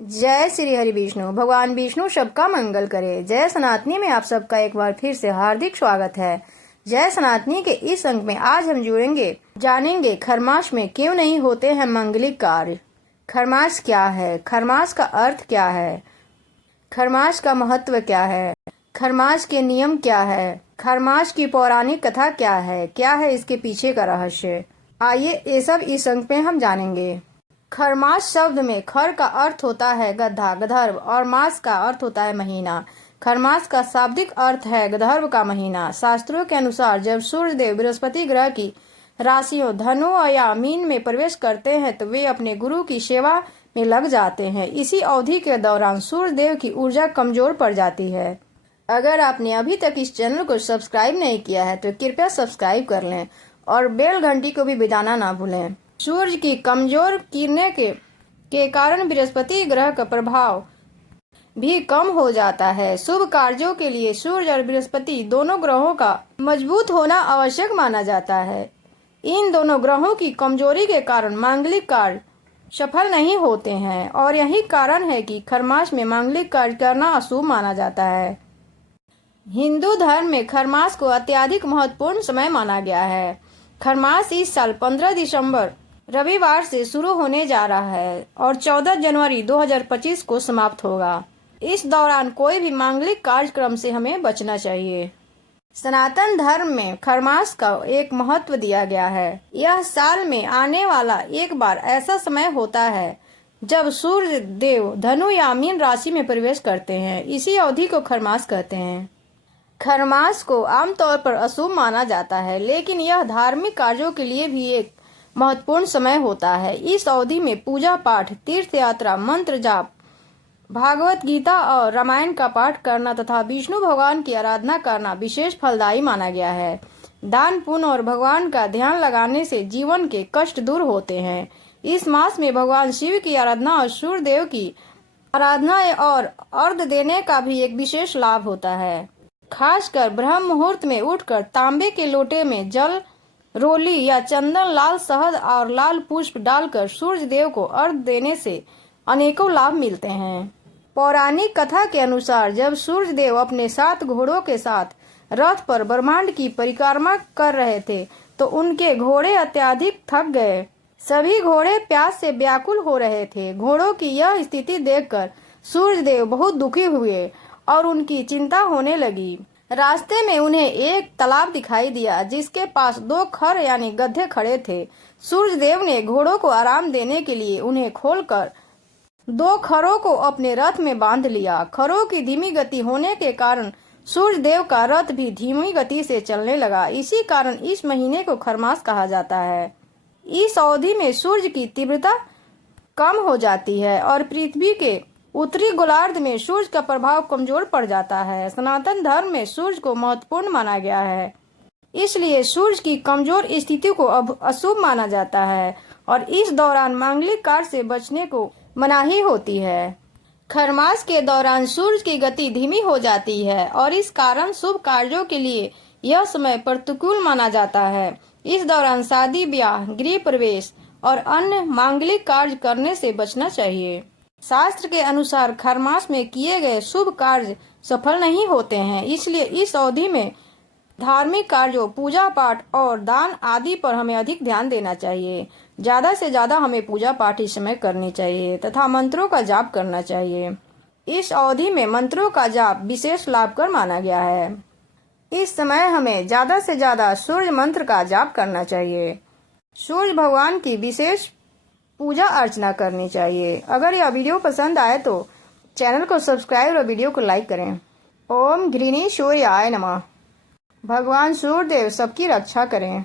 जय श्री हरि विष्णु। भगवान विष्णु सबका मंगल करे। जय सनातनी में आप सबका एक बार फिर से हार्दिक स्वागत है। जय सनातनी के इस अंक में आज हम जानेंगे खरमास में क्यों नहीं होते हैं मांगलिक कार्य। खरमास क्या है, खरमास का अर्थ क्या है, खरमास का महत्व क्या है, खरमास के नियम क्या है, खरमास की पौराणिक कथा क्या है इसके पीछे का रहस्य। आइए ये सब इस अंक में हम जानेंगे। खरमास शब्द में खर का अर्थ होता है गधा, गधर्व, और मास का अर्थ होता है महीना। खरमास का शाब्दिक अर्थ है गधर्व का महीना। शास्त्रों के अनुसार जब सूर्य देव बृहस्पति ग्रह की राशियों धनु या मीन में प्रवेश करते हैं तो वे अपने गुरु की सेवा में लग जाते हैं। इसी अवधि के दौरान सूर्य देव की ऊर्जा कमजोर पड़ जाती है। अगर आपने अभी तक इस चैनल को सब्सक्राइब नहीं किया है तो कृपया सब्सक्राइब कर लें और बेल घंटी को भी बजाना ना भूलें। सूर्य की कमजोर किरणें के कारण बृहस्पति ग्रह का प्रभाव भी कम हो जाता है। शुभ कार्यों के लिए सूर्य और बृहस्पति दोनों ग्रहों का मजबूत होना आवश्यक माना जाता है। इन दोनों ग्रहों की कमजोरी के कारण मांगलिक कार्य सफल नहीं होते हैं और यही कारण है कि खरमास में मांगलिक कार्य करना अशुभ माना जाता है। हिंदू धर्म में खरमास को अत्यधिक महत्वपूर्ण समय माना गया है। खरमास इस साल 15 दिसंबर रविवार से शुरू होने जा रहा है और 14 जनवरी 2025 को समाप्त होगा। इस दौरान कोई भी मांगलिक कार्यक्रम से हमें बचना चाहिए। सनातन धर्म में खरमास का एक महत्व दिया गया है। यह साल में आने वाला एक बार ऐसा समय होता है जब सूर्य देव धनु या मीन राशि में प्रवेश करते हैं। इसी अवधि को खरमास कहते हैं। खरमास को आमतौर पर अशुभ माना जाता है, लेकिन यह धार्मिक कार्यों के लिए भी एक महत्वपूर्ण समय होता है। इस अवधि में पूजा पाठ, तीर्थ यात्रा, मंत्र जाप, भागवत गीता और रामायण का पाठ करना तथा विष्णु भगवान की आराधना करना विशेष फलदायी माना गया है। दान पुण्य और भगवान का ध्यान लगाने से जीवन के कष्ट दूर होते हैं। इस मास में भगवान शिव की आराधना और सूर्य देव की आराधना और अर्घ्य देने का भी एक विशेष लाभ होता है। खासकर ब्रह्म मुहूर्त में उठकर तांबे के लोटे में जल, रोली या चंदन, लाल शहद और लाल पुष्प डालकर सूर्य देव को अर्घ्य देने से अनेकों लाभ मिलते हैं। पौराणिक कथा के अनुसार जब सूर्य देव अपने 7 घोड़ों के साथ रथ पर ब्रह्मांड की परिक्रमा कर रहे थे तो उनके घोड़े अत्यधिक थक गए। सभी घोड़े प्यास से व्याकुल हो रहे थे। घोड़ों की यह स्थिति देखकर सूर्य देव बहुत दुखी हुए और उनकी चिंता होने लगी। रास्ते में उन्हें एक तालाब दिखाई दिया जिसके पास 2 खर यानी गधे खड़े थे। सूर्य देव ने घोड़ों को आराम देने के लिए उन्हें खोलकर 2 खरों को अपने रथ में बांध लिया। खरों की धीमी गति होने के कारण सूर्य देव का रथ भी धीमी गति से चलने लगा। इसी कारण इस महीने को खरमास कहा जाता है। इस अवधि में सूर्य की तीव्रता कम हो जाती है और पृथ्वी के उत्तरी गोलार्ध में सूर्य का प्रभाव कमजोर पड़ जाता है। सनातन धर्म में सूर्य को महत्वपूर्ण माना गया है, इसलिए सूर्य की कमजोर स्थिति को अब अशुभ माना जाता है और इस दौरान मांगलिक कार्य से बचने को मनाही होती है। खरमास के दौरान सूर्य की गति धीमी हो जाती है और इस कारण शुभ कार्यों के लिए यह समय प्रतिकूल माना जाता है। इस दौरान शादी ब्याह, गृह प्रवेश और अन्य मांगलिक कार्य करने से बचना चाहिए। शास्त्र के अनुसार खरमास में किए गए शुभ कार्य सफल नहीं होते हैं, इसलिए इस अवधि में धार्मिक कार्यों, पूजा पाठ और दान आदि पर हमें अधिक ध्यान देना चाहिए। ज्यादा से ज्यादा हमें पूजा पाठ इस समय करनी चाहिए तथा मंत्रों का जाप करना चाहिए। इस अवधि में मंत्रों का जाप विशेष लाभकर माना गया है। इस समय हमें ज्यादा से ज्यादा सूर्य मंत्र का जाप करना चाहिए। सूर्य भगवान की विशेष पूजा अर्चना करनी चाहिए। अगर यह वीडियो पसंद आए तो चैनल को सब्सक्राइब और वीडियो को लाइक करें। ओम घृणी सूर्याय नमः। भगवान सूर्यदेव सबकी रक्षा करें।